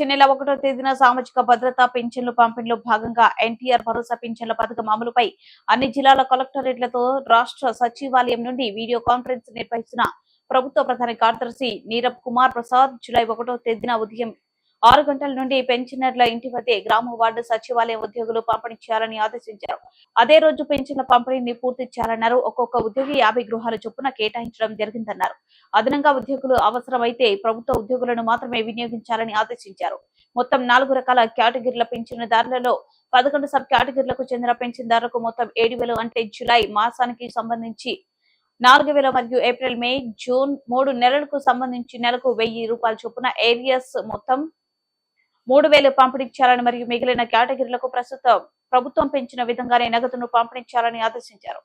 వచ్చే నెల 1వ తేదీన సామాజిక భద్రతా పింఛన్లు పంపిణీలో భాగంగా ఎన్టీఆర్ భరోసా పింఛన్ల పథకం అమలుపై అన్ని జిల్లాల కలెక్టరేట్లతో రాష్ట్ర సచివాలయం నుండి వీడియో కాన్ఫరెన్స్ నిర్వహిస్తున్న ప్రభుత్వ ప్రధాన కార్యదర్శి నీరబ్ కుమార్ ప్రసాద్ జూలై 1వ తేదీన ఉదయం 6 గంటల నుండి పెన్షనర్ల ఇంటి వద్దే గ్రామ వార్డు సచివాలయం ఉద్యోగులు పంపిణీ చేయాలని ఆదేశించారు. అదే రోజు పెన్షన్ల పంపిణీని పూర్తి చేయాలన్నారు. ఒక్కొక్క ఉద్యోగి 50 గృహాల చొప్పున కేటాయించడం జరిగిందన్నారు. అదనంగా ఉద్యోగులు అవసరమైతే ప్రభుత్వ ఉద్యోగులను మాత్రమే వినియోగించాలని ఆదేశించారు. మొత్తం 4 రకాల కేటగిరీల పింఛనుదారులలో 11 సబ్ కేటగిరీలకు చెందిన పింఛన్దారులకు మొత్తం 7,000 అంటే జూలై మాసానికి సంబంధించి 4,000 మరియు ఏప్రిల్, మే, జూన్ 3 నెలలకు సంబంధించి నెలకు 1,000 రూపాయల చొప్పున ఏరియస్ మొత్తం 3,000 పంపిణీ చేయాలని మరియు మిగిలిన కేటగిరీలకు ప్రభుత్వం పెంచిన విధంగానే నగదును పంపిణీ చేయాలని ఆదేశించారు.